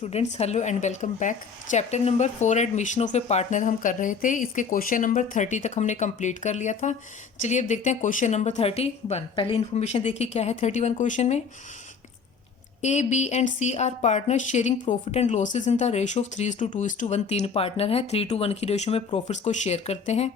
Students, hello and welcome back. Chapter number 4 admission of A partner हम कर रहे थे। इसके क्वेश्चन नंबर 30 तक हमने कंप्लीट कर लिया था। चलिए अब देखते हैं क्वेश्चन नंबर 31। पहले इन्फॉर्मेशन देखिए क्या है 31 क्वेश्चन में। A B and C are partner sharing profit and losses in the ratio of 3:2:1। तीन पार्टनर हैं, 3:1 की रेशियो में प्रॉफिट्स को शेयर करते हैं।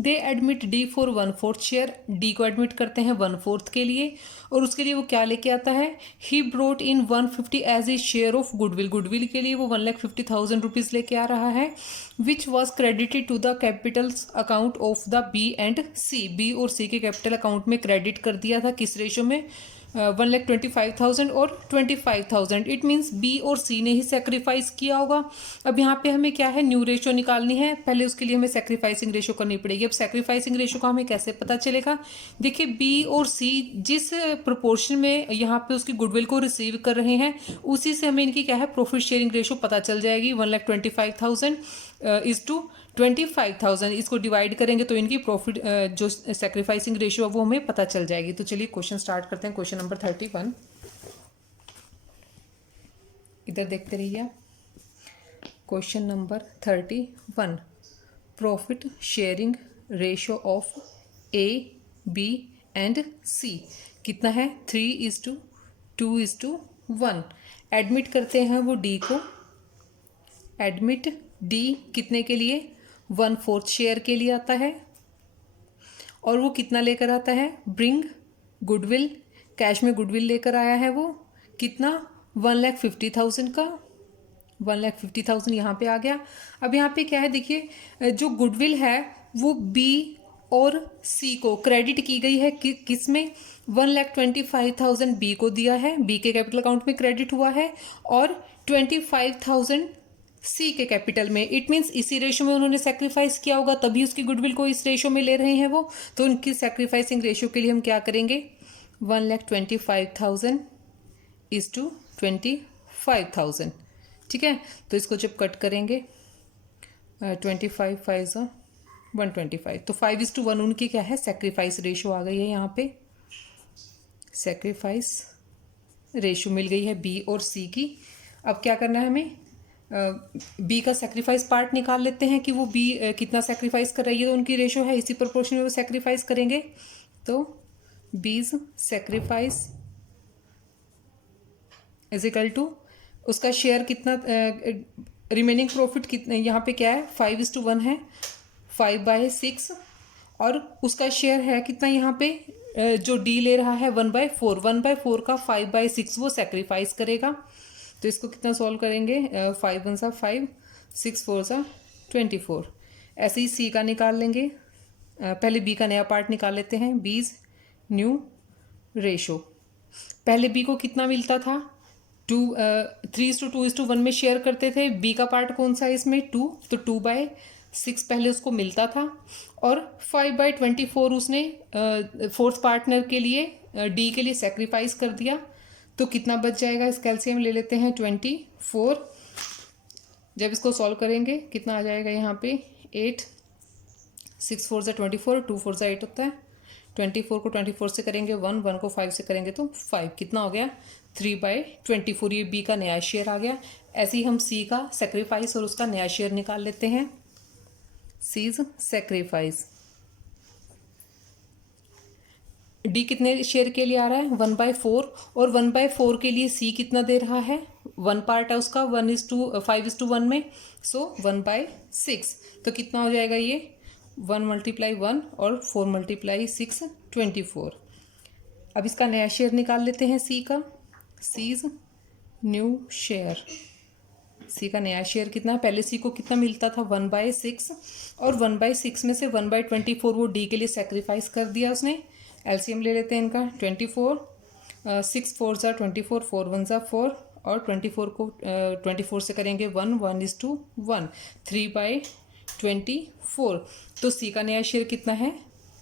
दे admit D for 1/4 share. D को एडमिट करते हैं 1/4 के लिए, और उसके लिए वो क्या लेके आता है। He brought in 150 as a share of goodwill. Goodwill के लिए वो 1,50,000 रुपीज लेके आ रहा है, which was credited to the capital account of the B and C. B और सी के कैपिटल अकाउंट में क्रेडिट कर दिया था, किस रेशियो में, 1,25,000 और 25,000। इट मीन्स बी और सी ने ही सेक्रीफाइस किया होगा। अब यहाँ पे हमें क्या है, न्यू रेशियो निकालनी है। पहले उसके लिए हमें सेक्रीफाइसिंग रेशियो करनी पड़ेगी। अब सेक्रीफाइसिंग रेशियो का हमें कैसे पता चलेगा। देखिए बी और सी जिस प्रोपोर्शन में यहाँ पे उसकी गुडविल को रिसीव कर रहे हैं, उसी से हमें इनकी क्या है प्रॉफिट शेयरिंग रेशियो पता चल जाएगी। 1,25,000 इज टू 25,000, इसको डिवाइड करेंगे तो इनकी प्रॉफिट जो सेक्रीफाइसिंग रेशियो है वो हमें पता चल जाएगी। तो चलिए क्वेश्चन स्टार्ट करते हैं। क्वेश्चन नंबर 31 इधर देखते रहिए। Question number 31, profit sharing ratio of A B and C कितना है, 3:2:1। एडमिट करते हैं वो डी को। एडमिट डी कितने के लिए, 1/4 शेयर के लिए आता है। और वो कितना लेकर आता है, ब्रिंग गुडविल, कैश में गुडविल लेकर आया है वो कितना, 1,50,000 का। 1,50,000 यहाँ पे आ गया। अब यहाँ पे क्या है, देखिए जो गुडविल है वो बी और सी को क्रेडिट की गई है किस में, 1,25,000 बी को दिया है, बी के कैपिटल अकाउंट में क्रेडिट हुआ है, और 25,000 सी के कैपिटल में। इट मीन्स इसी रेशियो में उन्होंने सेक्रीफाइस किया होगा, तभी उसकी गुडविल को इस रेशियो में ले रहे हैं वो। तो उनकी सेक्रीफाइसिंग रेशियो के लिए हम क्या करेंगे, 1,25,000 इज टू 25,000। ठीक है, तो इसको जब कट करेंगे 25 5 125, तो 5:1 उनकी क्या है सेक्रीफाइस रेशियो आ गई है। यहाँ पे सेक्रीफाइस रेशियो मिल गई है बी और सी की। अब क्या करना है हमें, बी का सेक्रीफाइस पार्ट निकाल लेते हैं कि वो बी कितना सेक्रीफाइस कर रही है। तो उनकी रेशियो है इसी प्रोपोर्शन में वो सेक्रीफाइस करेंगे। तो बीज सेक्रीफाइस इज इक्वल टू उसका शेयर कितना, रिमेनिंग प्रॉफिट कितना, यहाँ पे क्या है 5:1 है, 5/6, और उसका शेयर है कितना यहाँ पे, जो डी ले रहा है 1/4। 1/4 का 5/6 वो सेक्रीफाइस करेगा। तो इसको कितना सॉल्व करेंगे, 5 1 5, 6 4 24। ऐसे ही सी का निकाल लेंगे। पहले बी का नया पार्ट निकाल लेते हैं, बीज न्यू रेशो। पहले बी को कितना मिलता था, 3:2:1 में शेयर करते थे। बी का पार्ट कौन सा है इसमें, 2, तो 2/6 पहले उसको मिलता था, और 5/24 उसने फोर्थ पार्टनर के लिए डी के लिए सेक्रीफाइस कर दिया। तो कितना बच जाएगा, इस कैल्शियम ले लेते हैं 24। जब इसको सॉल्व करेंगे कितना आ जाएगा यहाँ पे, 8, 6 4 24, 2 4 8 होता है। 24 को 24 से करेंगे 1, 1 को 5 से करेंगे तो 5, कितना हो गया 3/24। ये बी का नया शेयर आ गया। ऐसे ही हम सी का सेक्रीफाइस और उसका नया शेयर निकाल लेते हैं। सीज सेक्रीफाइस, डी कितने शेयर के लिए आ रहा है, 1/4, और 1/4 के लिए सी कितना दे रहा है, 1 पार्ट है उसका, 5:1 में, सो 1/6। तो कितना हो जाएगा ये, 1 × 1 और 4 × 6 24। अब इसका नया शेयर निकाल लेते हैं सी का। सीज न्यू शेयर, सी का नया शेयर कितना है, पहले सी को कितना मिलता था 1/6, और 1/6 में से 1/24 वो डी के लिए सेक्रीफाइस कर दिया उसने। एलसीएम ले लेते हैं इनका, 24, 6 4 24, 4 1 4, और 24 को 24 से करेंगे 1, 1:1, 3/24। तो सी का नया शेयर कितना है,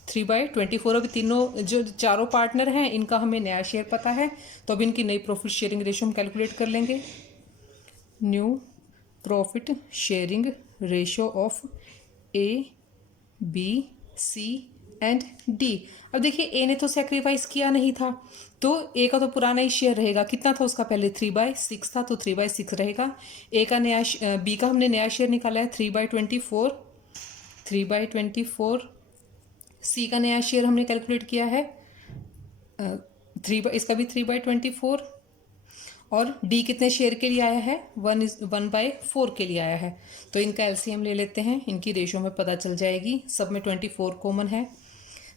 3/24। अभी तीनों जो चारों पार्टनर हैं इनका हमें नया शेयर पता है, तो अब इनकी नई प्रॉफिट शेयरिंग रेशियो हम कैलकुलेट कर लेंगे। New profit sharing ratio of A B C and D. अब देखिए ए ने तो सेक्रीफाइस किया नहीं था, तो ए का तो पुराना ही शेयर रहेगा। कितना था उसका पहले? 3/6 था, तो 3/6 रहेगा। ए का नया बी का हमने नया शेयर निकाला है 3/24, 3/24। सी का नया शेयर हमने कैलकुलेट किया है इसका भी 3/24। और डी कितने शेयर के लिए आया है? 1/4 के लिए आया है। तो इनका एलसीएम ले लेते हैं, इनकी रेशो में पता चल जाएगी। सब में 24 कॉमन है।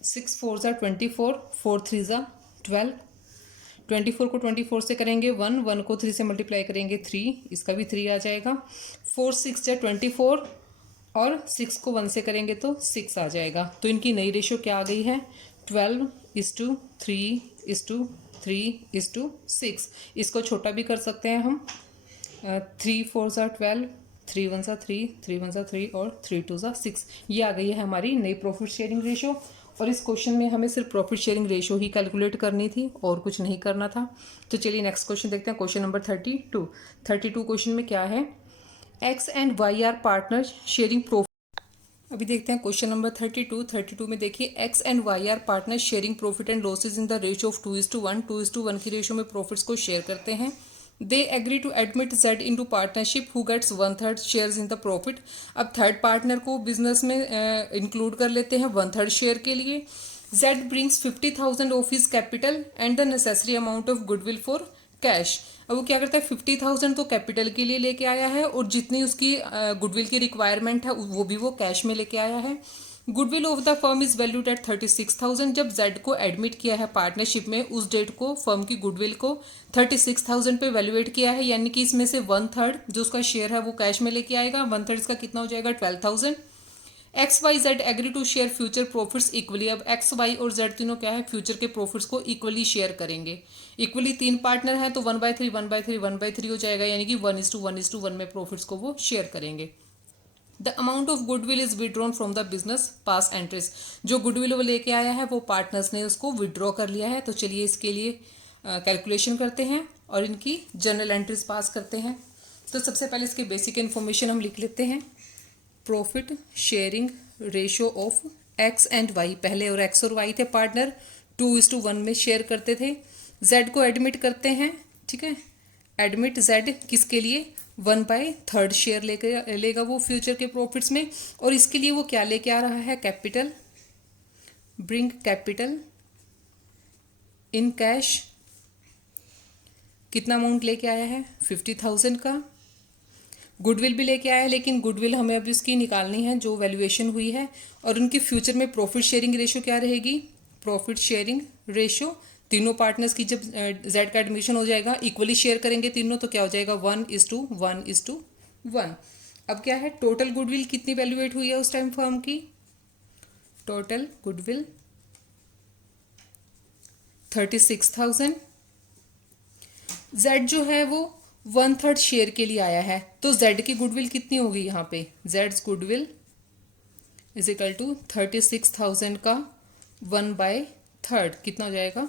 6 4 ज़ा 24, 4 3 ज़ा 12। 24 को 24 से करेंगे 1, 1 को 3 से मल्टीप्लाई करेंगे 3, इसका भी 3 आ जाएगा। 4 6 ज़ा 24 और 6 को 1 से करेंगे तो 6 आ जाएगा। तो इनकी नई रेशो क्या आ गई है? 12:3:3:6। इसको छोटा भी कर सकते हैं हम। 3 4 ज़ा 12, 3 1 ज़ा 3, 3 1 ज़ा 3 और 3 2 ज़ा 6। ये आ गई है हमारी नई प्रॉफिट शेयरिंग रेशो। और इस क्वेश्चन में हमें सिर्फ प्रॉफिट शेयरिंग रेशो ही कैलकुलेट करनी थी और कुछ नहीं करना था। तो चलिए नेक्स्ट क्वेश्चन देखते हैं, क्वेश्चन नंबर 32। 32 क्वेश्चन में क्या है? X and Y are partner sharing profit. अभी देखते हैं क्वेश्चन नंबर 32। 32 में देखिए X and Y are partner sharing profit and losses in the ratio of 2:1। 2:1 की रेशियो में प्रॉफिट्स को शेयर करते हैं। They agree to admit Z into partnership who gets 1/3 shares in the profit. अब third partner को business में include कर लेते हैं 1/3 शेयर के लिए। Z brings 50,000 of his capital and the necessary amount of goodwill for cash. अब वो क्या करता है? 50,000 तो कैपिटल के लिए लेके आया है और जितनी उसकी गुडविल की रिक्वायरमेंट है वो भी वो कैश में लेके आया है। Goodwill of the firm is valued at 36,000। जब जेड को एडमिट किया है पार्टनरशिप में, उस डेट को फर्म की गुडविल को 36,000 पे वैल्यूएट किया है, यानी कि इसमें से 1/3 जो उसका शेयर है वो कैश में लेके आएगा। 1/3 इसका कितना हो जाएगा? 12,000। X Y Z agree to share future profits equally. अब एक्स वाई और जेड तीनों क्या है? फ्यूचर के प्रॉफिट्स को इक्वली शेयर करेंगे। इक्वली 3 पार्टनर हैं तो 1/3 1/3 1/3 हो जाएगा, यानी कि 1:1 में प्रॉफिट्स को वो शेयर करेंगे। The amount of goodwill is withdrawn from the business pass entries. जो गुडविल वो लेके आया है वो पार्टनर्स ने उसको विड्रॉ कर लिया है। तो चलिए इसके लिए कैलकुलेशन करते हैं और इनकी जर्नल एंट्रीज पास करते हैं। तो सबसे पहले इसके बेसिक इन्फॉर्मेशन हम लिख लेते हैं। Profit sharing ratio of X and Y. पहले और एक्स और वाई थे पार्टनर, 2:1 में शेयर करते थे। जेड को एडमिट करते हैं, ठीक है। एडमिट जेड किसके लिए? 1/3 शेयर लेगा वो फ्यूचर के प्रॉफिट्स में। और इसके लिए वो क्या लेके आ रहा है? Capital. Bring capital in cash. कितना अमाउंट लेके आया है? 50,000 का। गुडविल भी लेके आया है, लेकिन गुडविल हमें अभी उसकी निकालनी है जो वैल्यूएशन हुई है। और उनके फ्यूचर में प्रॉफिट शेयरिंग रेशो क्या रहेगी? प्रॉफिट शेयरिंग रेशो तीनों पार्टनर्स की जब जेड का एडमिशन हो जाएगा, इक्वली शेयर करेंगे तीनों, तो क्या हो जाएगा? 1:1:1। अब क्या है? टोटल गुडविल कितनी वैल्यूएट हुई है उस टाइम फर्म की? Total goodwill 36,000। जेड जो है वो 1/3 शेयर के लिए आया है, तो जेड की गुडविल कितनी होगी यहाँ पे? जेड्स गुडविल इज इक्वल टू 36,000 का 1/3 कितना हो जाएगा?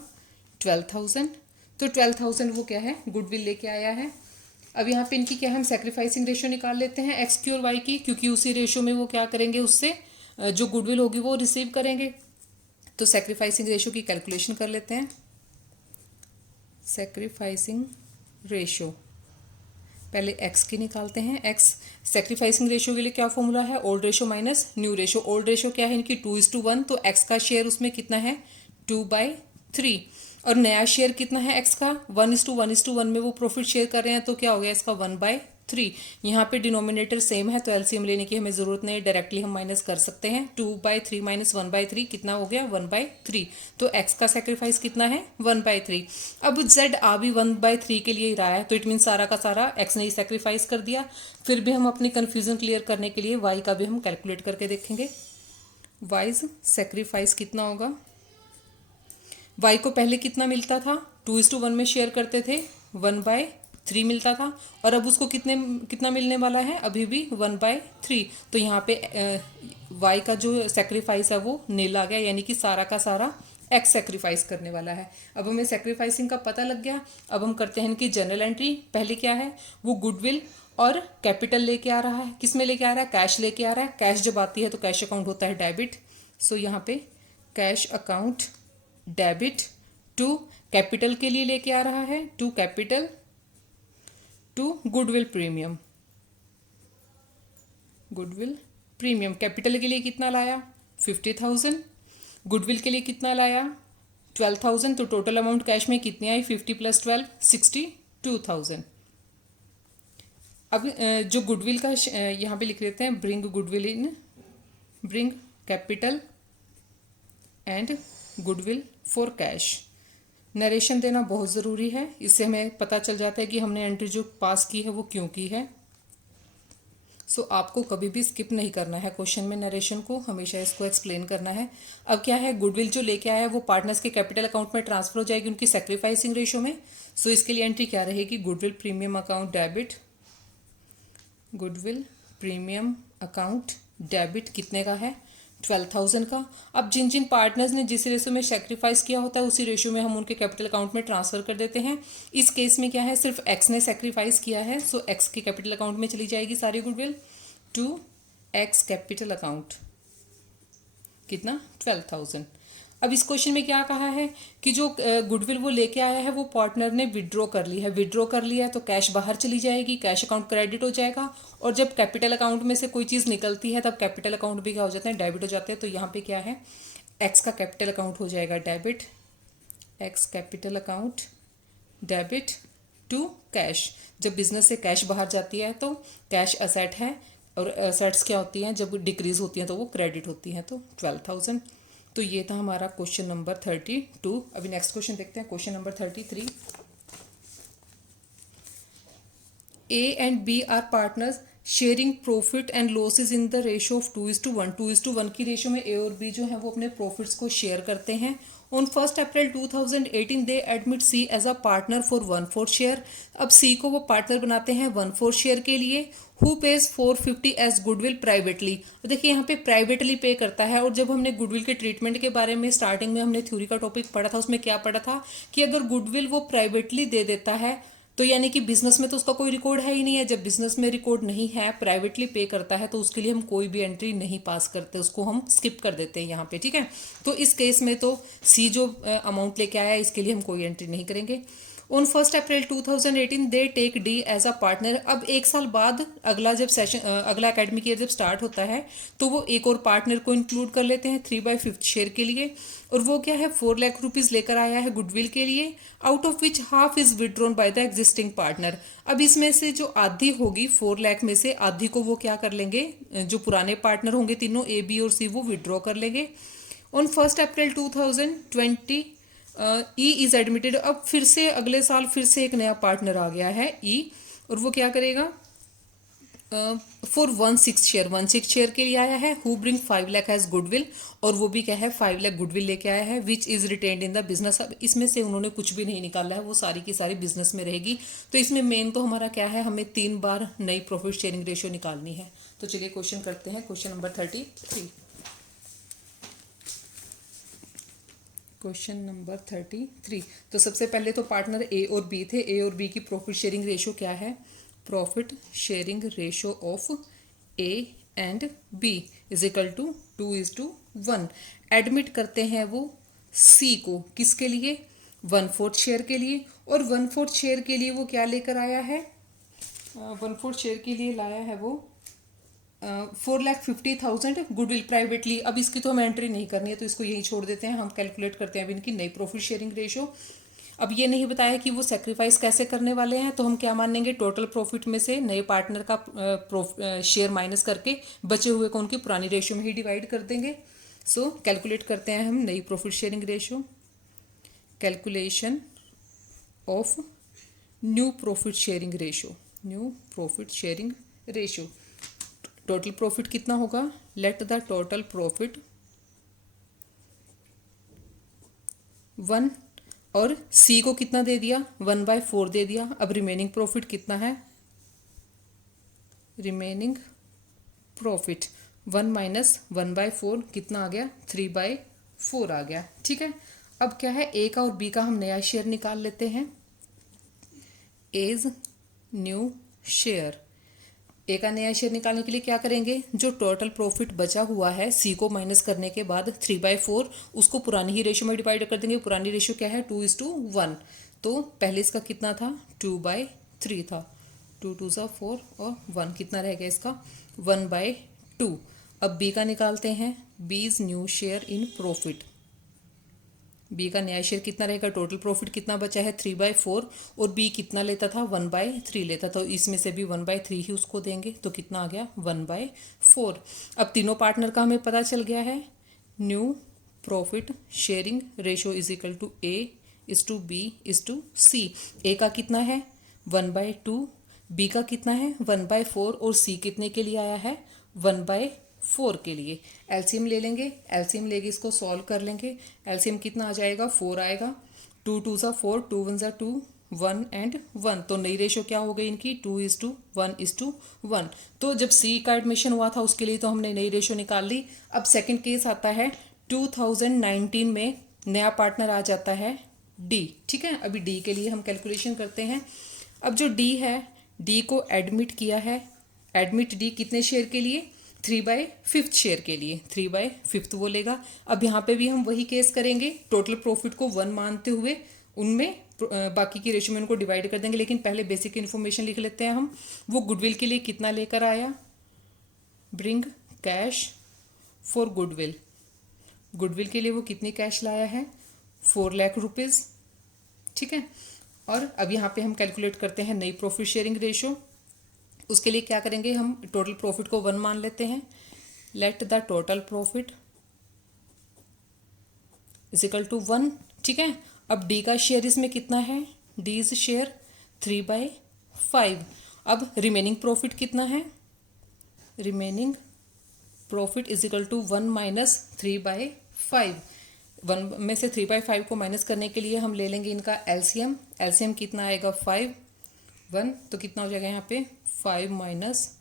12,000। तो 12,000 वो क्या है? गुडविल लेके आया है। अब यहाँ पे इनकी क्या है? हम सेक्रीफाइसिंग रेशो निकाल लेते हैं एक्स की और वाई की, क्योंकि उसी रेशो में वो क्या करेंगे? उससे जो गुडविल होगी वो रिसीव करेंगे। तो सेक्रीफाइसिंग रेशो की कैलकुलेशन कर लेते हैं। सेक्रीफाइसिंग रेशो पहले एक्स की निकालते हैं। एक्स सेक्रीफाइसिंग रेशो के लिए क्या फॉर्मूला है? Old ratio minus new ratio. Old ratio क्या है इनकी? 2:1, तो एक्स का शेयर उसमें कितना है? 2/3। और नया शेयर कितना है एक्स का? 1:1:1 में वो प्रॉफिट शेयर कर रहे हैं, तो क्या हो गया इसका? 1/3। यहाँ पे डिनोमिनेटर सेम है तो एलसीएम लेने की हमें जरूरत नहीं, डायरेक्टली हम माइनस कर सकते हैं। 2/3 माइनस 1/3 कितना हो गया? 1/3। तो एक्स का सेक्रीफाइस कितना है? 1/3। अब जेड आ भी 1/3 के लिए ही रहा है, तो इट मीन सारा का सारा एक्स ने ही सेक्रीफाइस कर दिया। फिर भी हम अपनी कन्फ्यूजन क्लियर करने के लिए वाई का भी हम कैलकुलेट करके देखेंगे। वाइज सेक्रीफाइस कितना होगा? वाई को पहले कितना मिलता था? 2:1 में शेयर करते थे, 1/3 मिलता था। और अब उसको कितना मिलने वाला है? अभी भी 1/3। तो यहाँ पे वाई का जो सेक्रीफाइस है वो नील आ गया, यानी कि सारा का सारा एक्स सेक्रीफाइस करने वाला है। अब हमें सेक्रीफाइसिंग का पता लग गया। अब हम करते हैं इनकी जनरल एंट्री। पहले क्या है? वो गुडविल और कैपिटल लेके आ रहा है। किस में लेके आ रहा है? कैश लेके आ रहा है। कैश जब आती है तो कैश अकाउंट होता है डेबिट। सो यहाँ पे cash account debit to capital के लिए लेके आ रहा है, to capital to goodwill premium. Goodwill premium capital के लिए कितना लाया 50,000, गुडविल के लिए कितना लाया 12,000, तो टोटल अमाउंट कैश में कितनी आई 50 + 12 62,000। अब जो गुडविल का यहाँ पे लिख लेते हैं, bring goodwill in, bring capital and goodwill for cash. Narration देना बहुत ज़रूरी है, इससे हमें पता चल जाता है कि हमने एंट्री जो पास की है वो क्यों की है। सो आपको कभी भी स्किप नहीं करना है क्वेश्चन में, नरेशन को हमेशा इसको एक्सप्लेन करना है। अब क्या है, गुडविल जो लेके आया है वो पार्टनर्स के कैपिटल अकाउंट में ट्रांसफर हो जाएगी उनकी सेक्रीफाइसिंग रेशो में। सो इसके लिए एंट्री क्या रहेगी, goodwill premium account debit, goodwill premium account debit कितने का है 12,000 का। अब जिन जिन पार्टनर्स ने जिस रेशो में सेक्रीफाइस किया होता है उसी रेशो में हम उनके कैपिटल अकाउंट में ट्रांसफर कर देते हैं। इस केस में क्या है, सिर्फ एक्स ने सेक्रीफाइस किया है, सो एक्स के कैपिटल अकाउंट में चली जाएगी सारी goodwill, to X capital account, कितना 12,000। अब इस क्वेश्चन में क्या कहा है कि जो गुडविल वो लेके आया है वो पार्टनर ने विड्रॉ कर ली है, विड्रॉ कर लिया है तो कैश बाहर चली जाएगी, कैश अकाउंट क्रेडिट हो जाएगा। और जब कैपिटल अकाउंट में से कोई चीज़ निकलती है तब कैपिटल अकाउंट भी क्या हो जाते हैं, डेबिट हो जाते हैं। तो यहाँ पे क्या है, एक्स का कैपिटल अकाउंट हो जाएगा debit, X capital account debit to cash. जब बिजनेस से कैश बाहर जाती है तो कैश असेट है, और असेट्स क्या होती हैं जब डिक्रीज होती हैं तो वो क्रेडिट होती हैं, तो 12,000। तो ये था हमारा क्वेश्चन नंबर 32। अभी नेक्स्ट क्वेश्चन देखते हैं, question number 33। A and B are partners sharing profit and losses in the ratio of 2:1। 2:1 की रेशो में ए और बी जो है वो अपने प्रॉफिट्स को शेयर करते हैं। On 1 April 2018 they admit C as a partner for 1/4 share. अब सी को वो पार्टनर बनाते हैं 1/4 शेयर के लिए। Who pays 450 as goodwill privately. देखिए यहाँ पे प्राइवेटली पे करता है, और जब हमने गुडविल के ट्रीटमेंट के बारे में स्टार्टिंग में हमने थ्योरी का टॉपिक पढ़ा था, उसमें क्या पढ़ा था कि अगर गुडविल वो प्राइवेटली दे देता है तो यानी कि बिजनेस में तो उसका कोई रिकॉर्ड है ही नहीं है। जब बिजनेस में रिकॉर्ड नहीं है, प्राइवेटली पे करता है, तो उसके लिए हम कोई भी एंट्री नहीं पास करते, उसको हम स्किप कर देते हैं यहाँ पे, ठीक है। तो इस केस में तो सी जो अमाउंट लेके आया है इसके लिए हम कोई एंट्री नहीं करेंगे। On 1 April 2018 they take D as a partner. अब एक साल बाद अगला जब सेशन अगला एकेडमिक ईयर जब स्टार्ट होता है तो वो एक और पार्टनर को इंक्लूड कर लेते हैं 3/5 शेयर के लिए, और वो क्या है 4 लाख रुपीज़ लेकर आया है गुडविल के लिए, out of which half is withdrawn by the existing partner. अब इसमें से जो आधी होगी 4 लाख में से आधी को वो क्या कर लेंगे, जो पुराने पार्टनर होंगे तीनों ए बी और सी वो विड्रॉ कर लेंगे। On 1 April 2020 E is admitted. अब फिर से अगले साल फिर से एक नया पार्टनर आ गया है ई, और वो क्या करेगा फॉर 1/6 शेयर, 1/6 शेयर के लिए आया है। Who bring 5 lakh as goodwill, और वो भी क्या है 5 लाख गुडविल लेके आया है, which is retained in the business. अब इसमें से उन्होंने कुछ भी नहीं निकाला है, वो सारी की सारी बिजनेस में रहेगी। तो इसमें मेन तो हमारा क्या है, हमें 3 बार नई प्रॉफिट शेयरिंग रेशियो निकालनी है। तो चलिए क्वेश्चन करते हैं, क्वेश्चन नंबर 33। Question number 33। तो सबसे पहले तो पार्टनर ए और बी थे, ए और बी की प्रॉफिट शेयरिंग रेशो क्या है, profit sharing ratio of A and B is equal to 2:1। Admit करते हैं वो सी को, किसके लिए 1/4 शेयर के लिए, और 1/4 शेयर के लिए वो क्या लेकर आया है, 1/4 शेयर के लिए लाया है वो 4,50,000 गुडविल प्राइवेटली। अब इसकी तो हमें एंट्री नहीं करनी है तो इसको यही छोड़ देते हैं, हम कैलकुलेट करते हैं अब इनकी नई प्रॉफिट शेयरिंग रेशो। अब ये नहीं बताया कि वो सेक्रीफाइस कैसे करने वाले हैं, तो हम क्या मानेंगे, टोटल प्रॉफिट में से नए पार्टनर का शेयर माइनस करके बचे हुए को उनकी पुरानी रेशो में ही डिवाइड कर देंगे। सो कैलकुलेट करते हैं हम नई profit sharing ratio, calculation of new profit sharing ratio, new profit sharing ratio. Total profit कितना होगा, लेट द टोटल प्रॉफिट 1, और सी को कितना दे दिया 1/4 दे दिया। अब रिमेनिंग प्रॉफिट कितना है, रिमेनिंग प्रॉफिट 1 - 1/4 कितना आ गया 3/4 आ गया, ठीक है। अब क्या है, ए का और बी का हम नया शेयर निकाल लेते हैं, एज न्यू शेयर। ए का नया शेयर निकालने के लिए क्या करेंगे, जो टोटल प्रॉफिट बचा हुआ है सी को माइनस करने के बाद 3/4 उसको पुरानी ही रेशो में डिवाइड कर देंगे। पुरानी रेशो क्या है, 2:1। तो पहले इसका कितना था, 2/3 था। 2 2 4 और 1 कितना रह गया इसका, 1/2। अब बी का निकालते हैं, B is new share in profit. B का नया शेयर कितना रहेगा, टोटल प्रॉफिट कितना बचा है 3/4 और बी कितना लेता था 1/3 लेता था, तो इसमें से भी 1/3 ही उसको देंगे, तो कितना आ गया 1/4। अब तीनों पार्टनर का हमें पता चल गया है, new profit sharing ratio is equal to A is to B is to C. A का कितना है 1/2, बी का कितना है 1/4 और सी कितने के लिए आया है 1/4 के लिए। एलसीएम ले लेंगे, एलसीएम लेके इसको सॉल्व कर लेंगे। एलसीएम कितना आ जाएगा 4 आएगा, 2 2 4, 2 1 2, 1 एंड 1। तो नई रेशो क्या हो गई इनकी 2:1:1। तो जब सी का एडमिशन हुआ था उसके लिए तो हमने नई रेशो निकाल ली। अब सेकंड केस आता है 2019 में नया पार्टनर आ जाता है डी। ठीक है, अभी डी के लिए हम कैलकुलेशन करते हैं। अब जो डी है, डी को एडमिट किया है, एडमिट डी कितने शेयर के लिए 3/5 शेयर के लिए, 3/5 वो लेगा। अब यहाँ पे भी हम वही केस करेंगे, टोटल प्रॉफिट को 1 मानते हुए उनमें बाकी की रेशो में उनको डिवाइड कर देंगे। लेकिन पहले बेसिक इन्फॉर्मेशन लिख लेते हैं हम। वो गुडविल के लिए कितना लेकर आया, bring cash for goodwill. Goodwill के लिए वो कितनी कैश लाया है 4 लाख रुपीज़। ठीक है, और अब यहाँ पे हम कैलकुलेट करते हैं नई प्रॉफिट शेयरिंग रेशो। उसके लिए क्या करेंगे, हम टोटल प्रॉफिट को 1 मान लेते हैं। Let the total profit is equal to 1। ठीक है, अब डी का शेयर इसमें कितना है, डी इज शेयर 3/5। अब रिमेनिंग प्रॉफिट कितना है, remaining profit is equal to 1 minus 3/5। 1 में से 3/5 को माइनस करने के लिए हम ले लेंगे इनका एलसीएम। एलसीएम कितना आएगा 5, 1, तो कितना हो जाएगा यहाँ पे 5 -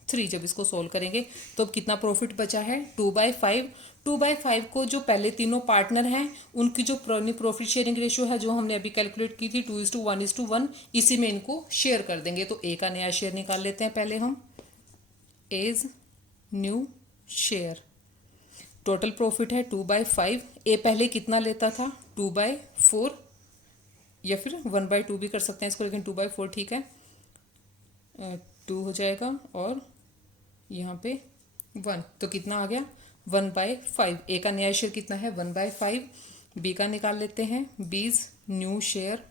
3। जब इसको सोल्व करेंगे तो अब कितना प्रॉफिट बचा है 2/5। 2/5 को जो पहले तीनों पार्टनर हैं उनकी जो पुरानी प्रॉफिट शेयरिंग रेशियो है जो हमने अभी कैलकुलेट की थी 2:1:1, इसी में इनको शेयर कर देंगे। तो ए का नया शेयर निकाल लेते हैं पहले हम, as new share. Total profit है 2/5। ए पहले कितना लेता था 2/4, या फिर 1/2 भी कर सकते हैं इसको, लेकिन 2/4 ठीक है। 2 हो जाएगा और यहाँ पे 1, तो कितना आ गया 1/5। ए का नया शेयर कितना है 1/5। बी का निकाल लेते हैं, बीज न्यू शेयर।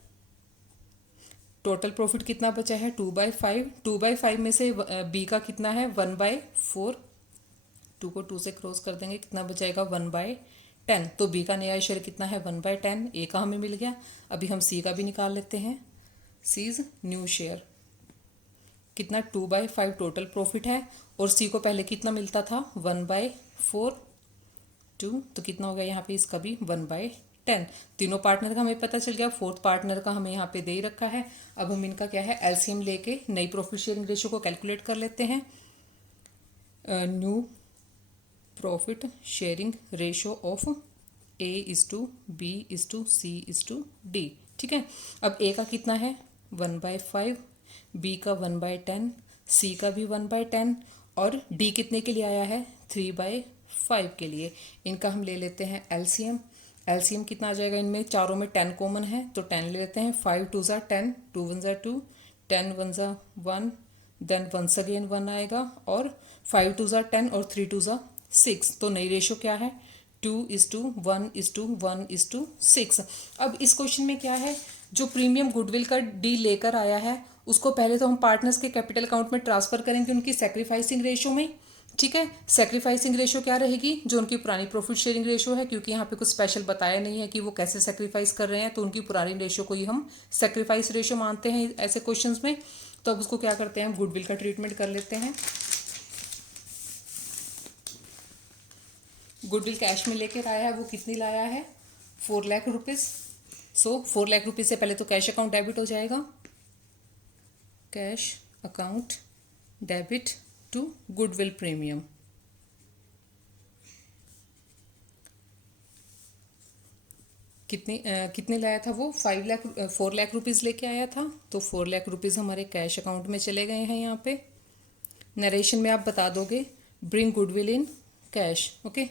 टोटल प्रॉफिट कितना बचा है 2/5। 2/5 में से बी का कितना है 1/4। 2 को 2 से क्रॉस कर देंगे, कितना बचाएगा 1/10। तो बी का नया शेयर कितना है 1/10। ए का हमें मिल गया। अभी हम सी का भी निकाल लेते हैं, सीज न्यू शेयर। कितना 2/5 टोटल प्रॉफिट है और सी को पहले कितना मिलता था 1/4, 2, तो कितना हो गया यहाँ पे इसका भी 1/10। तीनों पार्टनर का हमें पता चल गया, फोर्थ पार्टनर का हमें यहाँ पे दे ही रखा है। अब हम इनका क्या है एलसीएम लेके नई प्रॉफिट शेयरिंग रेशियो को कैलकुलेट कर लेते हैं। New profit sharing ratio of A is to B is to C is to D. ठीक है, अब ए का कितना है 1/5, बी का 1/10, सी का भी 1/10 और डी कितने के लिए आया है 3/5 के लिए। इनका हम ले लेते हैं एलसीएम। एलसीएम कितना आ जाएगा, इनमें चारों में 10 कॉमन है तो 10 ले लेते हैं। 5 2 ज़ा 10, 2 1 ज़ा 2, 10 1 ज़ा 1, देन वंस अगेन 1 आएगा और 5 2 ज़ा 10 और 3 2 ज़ा 6। तो नई रेशो क्या है 2:1:1:6। अब इस क्वेश्चन में क्या है, जो प्रीमियम गुडविल का डी लेकर आया है उसको पहले तो हम पार्टनर्स के कैपिटल अकाउंट में ट्रांसफर करेंगे उनकी सेक्रीफाइसिंग रेशो में। ठीक है, सेक्रीफाइसिंग रेशो क्या रहेगी, जो उनकी पुरानी प्रॉफिट शेयरिंग रेशो है, क्योंकि यहाँ पे कुछ स्पेशल बताया नहीं है कि वो कैसे सेक्रीफाइस कर रहे हैं, तो उनकी पुरानी रेशो को ही हम सेक्रीफाइस रेशो मानते हैं ऐसे क्वेश्चन में। तो अब उसको क्या करते हैं, हम गुडविल का ट्रीटमेंट कर लेते हैं। गुडविल कैश में लेकर आया है, वो कितनी लाया है 4 lakh rupees. So 4 lakh rupees से पहले तो कैश अकाउंट डेबिट हो जाएगा, cash account debit to goodwill premium. कितने लाया था वो 4 लाख रुपीज़ लेके आया था, तो 4 लाख रुपीज़ हमारे कैश अकाउंट में चले गए हैं यहाँ पे। नरेशन में आप बता दोगे bring goodwill in cash. Okay,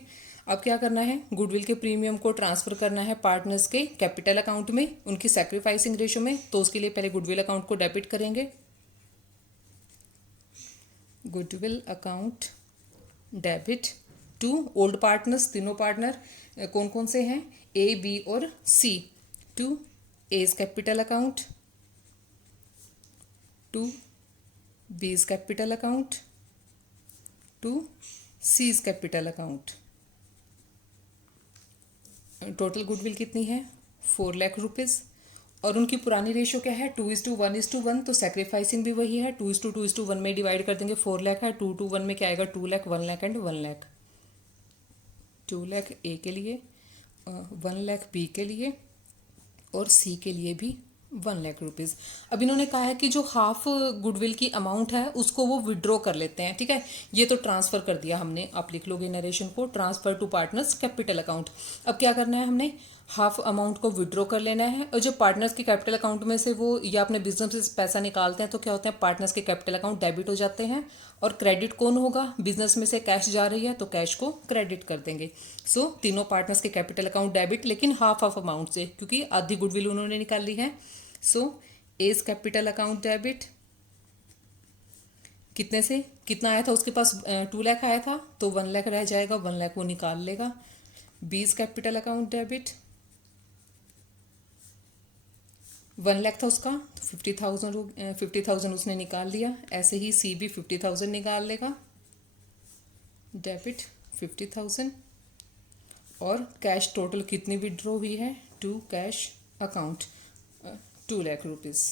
अब क्या करना है, गुडविल के प्रीमियम को ट्रांसफर करना है पार्टनर्स के कैपिटल अकाउंट में उनकी सैक्रिफाइसिंग रेशो में। तो उसके लिए पहले गुडविल अकाउंट को डेबिट करेंगे। Goodwill account debit to old partners, तीनों पार्टनर कौन कौन से हैं, ए बी और C, to A's capital account, to B's capital account, to C's capital account. Total goodwill कितनी है, 4 लाख रुपीज़। और उनकी पुरानी रेशो क्या है, 2:1:1, तो सेक्रीफाइसिंग भी वही है, 2:2:1 में डिवाइड कर देंगे, 4 लाख है, 2:1 में क्या आएगा, 2 लाख, 1 लाख एंड 1 लाख। 2 लाख ए के लिए, 1 लाख बी के लिए और सी के लिए भी 1 लाख रुपीज़। अब इन्होंने कहा है कि जो हाफ गुडविल की अमाउंट है उसको वो विड्रॉ कर लेते हैं। ठीक है, ये तो ट्रांसफ़र कर दिया हमने, आप लिख लोगे नरेशन को, transfer to partners capital account. अब क्या करना है, हमने हाफ अमाउंट को विड्रॉ कर लेना है। और जो पार्टनर्स के कैपिटल अकाउंट में से वो या अपने बिजनेस से पैसा निकालते हैं तो क्या होता है, पार्टनर्स के कैपिटल अकाउंट डेबिट हो जाते हैं। और क्रेडिट कौन होगा, बिजनेस में से कैश जा रही है तो कैश को क्रेडिट कर देंगे। सो तीनों पार्टनर्स के कैपिटल अकाउंट डेबिट, लेकिन हाफ ऑफ अमाउंट से, क्योंकि आधी गुडविल उन्होंने निकाली है। So as capital account debit कितने से कितना आया था, उसके पास 2 लाख आया था तो 1 लाख रह जाएगा, 1 लाख वो निकाल लेगा। बीज कैपिटल अकाउंट डेबिट 1 लाख था उसका, तो 50,000 उसने निकाल लिया। ऐसे ही सी भी 50,000 निकाल लेगा, डेबिट 50,000। और कैश टोटल कितनी विड्रॉ हुई है, to cash account 2 lakh rupees.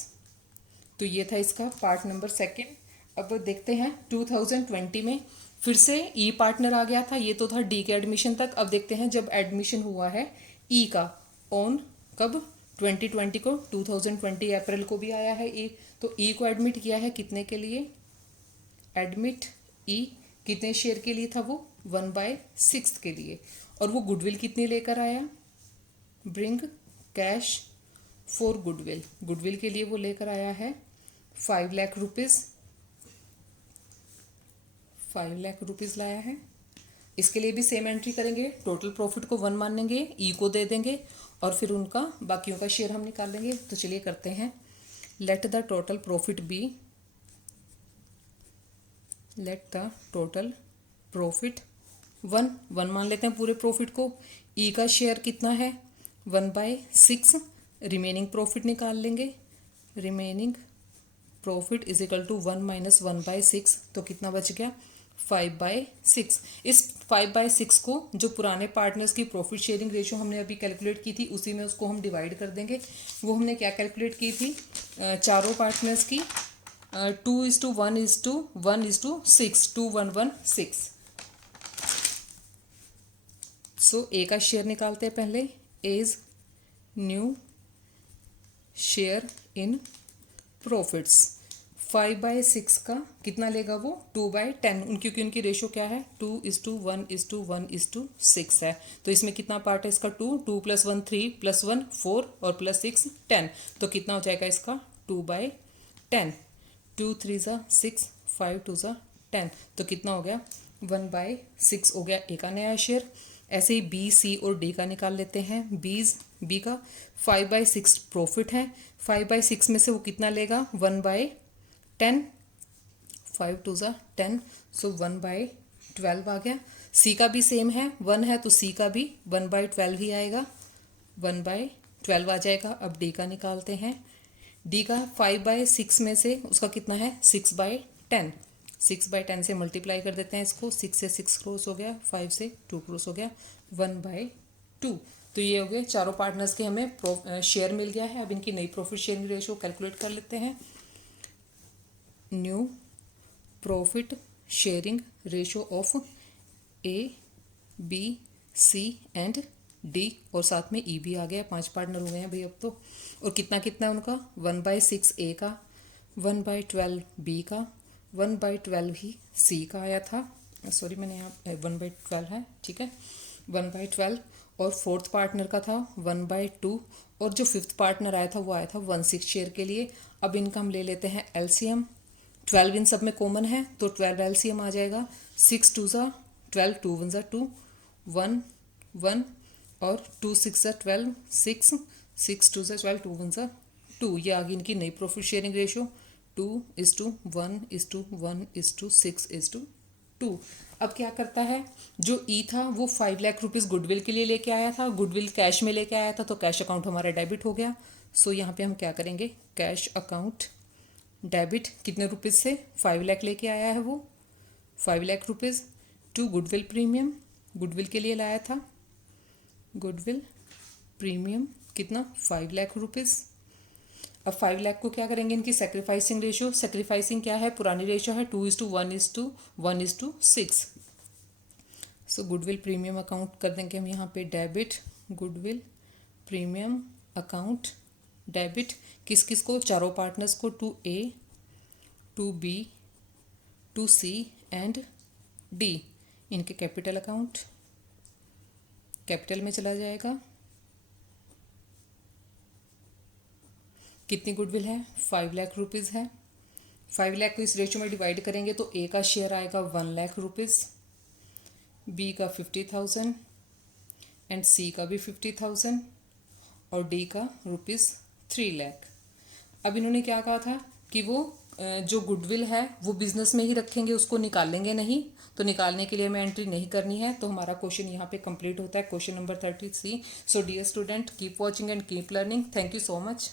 तो ये था इसका पार्ट नंबर सेकंड। अब देखते हैं 2020 में फिर से ई पार्टनर आ गया था, ये तो था डी के एडमिशन तक। अब देखते हैं जब एडमिशन हुआ है ई का, ऑन कब, 2020 को, 2020 अप्रैल को भी आया है ई। तो ई को एडमिट किया है कितने के लिए, एडमिट ई कितने शेयर के लिए था, वो 1/6 के लिए। और वो गुडविल कितनी लेकर आया, bring cash for goodwill, goodwill के लिए वो लेकर आया है 5 लाख रुपीज़, 5 लाख रुपीज़ लाया है। इसके लिए भी सेम एंट्री करेंगे, टोटल प्रॉफिट को 1 मानेंगे, ई को दे देंगे और फिर उनका बाकियों का शेयर हम निकाल लेंगे। तो चलिए करते हैं, let the total profit B, let the total profit 1 मान लेते हैं पूरे प्रॉफिट को। ई का शेयर कितना है, 1/6, रिमेनिंग प्रॉफिट निकाल लेंगे, remaining profit is equal to 1 minus 1/6, तो कितना बच गया, 5/6। इस 5/6 को जो पुराने पार्टनर्स की प्रॉफिट शेयरिंग रेशो हमने अभी कैलकुलेट की थी उसी में उसको हम डिवाइड कर देंगे। वो हमने क्या कैलकुलेट की थी, चारों पार्टनर्स की 2:1:1:6, 2:1:1:6। सो ए का शेयर निकालते हैं पहले, as new share in profits. 5/6 का कितना लेगा वो, 2/10, क्योंकि उनकी रेशो क्या है, 2:1:1:6 है। तो इसमें कितना पार्ट है इसका, 2 + 1 3 + 1 4 और +6 10। तो कितना हो जाएगा इसका, 2/10, 2 3 ज़ा 6, 5 2 ज़ा 10, तो कितना हो गया, 1/6 हो गया ए का नया शेयर। ऐसे ही बी सी और डी का निकाल लेते हैं। बी का 5/6 प्रॉफिट है, 5/6 में से वो कितना लेगा, 1/10, 5 2 ज़ा 10, सो 1/12 आ गया। सी का भी सेम है, 1 है तो सी का भी 1/12 ही आएगा, 1/12 आ जाएगा। अब डी का निकालते हैं। डी का 5/6 में से उसका कितना है, 6/10, 6/10 से मल्टीप्लाई कर देते हैं इसको, 6 से 6 क्रॉस हो गया, 5 से 2 क्रॉस हो गया, 1/2। तो ये हो गए चारों पार्टनर्स के हमें शेयर मिल गया है। अब इनकी नई प्रॉफिट शेयरिंग रेशो कैलकुलेट कर लेते हैं। New profit sharing ratio of A B C and D, और साथ में ई भी आ गया, 5 पार्टनर हो गए हैं भाई अब तो। और कितना कितना है उनका, 1/6 ए का, 1/12 बी का, 1/12 ही सी का आया था, सॉरी मैंने यहाँ 1/12 है, ठीक है, 1/12। और फोर्थ पार्टनर का था 1/2, और जो फिफ्थ पार्टनर आया था वो आया था 1/6 शेयर के लिए। अब इनका हम ले लेते हैं एलसीएम, 12 इन सब में कॉमन है तो 12 एलसीएम आ जाएगा। 6 2 ज़ा 12, 2 1 ज़ा 2, 1 1 और 2 6 ज़ा 12, 6 6 2 ज़ा 12, 2 1 ज़ा 2। ये आ गई इनकी नई प्रॉफिट शेयरिंग रेशो 2:1:1:6:2। अब क्या करता है, जो ई था वो 5 लाख रुपीज़ गुडविल के लिए लेके आया था, गुडविल कैश में लेके आया था तो कैश अकाउंट हमारा डेबिट हो गया। सो यहाँ पे हम क्या करेंगे, कैश अकाउंट डेबिट कितने रुपीज़ से, 5 लाख लेके आया है वो 5 lakh rupees to goodwill premium, goodwill के लिए लाया था, गुडविल प्रीमियम कितना 5 लाख रुपीज़। अब 5 लाख को क्या करेंगे, इनकी सेक्रीफाइसिंग रेशो, सेक्रीफाइसिंग क्या है, पुरानी रेशो है 2:1:1:6। सो गुडविल प्रीमियम अकाउंट कर देंगे हम यहाँ पे debit, goodwill premium account debit किस किस को, चारों पार्टनर्स को, to A, to B, to C and D. इनके कैपिटल अकाउंट कैपिटल में चला जाएगा। कितनी गुडविल है, 5 लाख रुपीज़ है। 5 लाख को इस रेशो में डिवाइड करेंगे तो ए का शेयर आएगा 1 लाख रुपीज़, बी का 50,000 एंड सी का भी 50,000 और डी का ₹3 लाख। अब इन्होंने क्या कहा था कि वो जो गुडविल है वो बिजनेस में ही रखेंगे, उसको निकालेंगे नहीं, तो निकालने के लिए हमें एंट्री नहीं करनी है। तो हमारा क्वेश्चन यहाँ पे कंप्लीट होता है, question number 30C। So dear student, keep watching and keep learning. Thank you so much.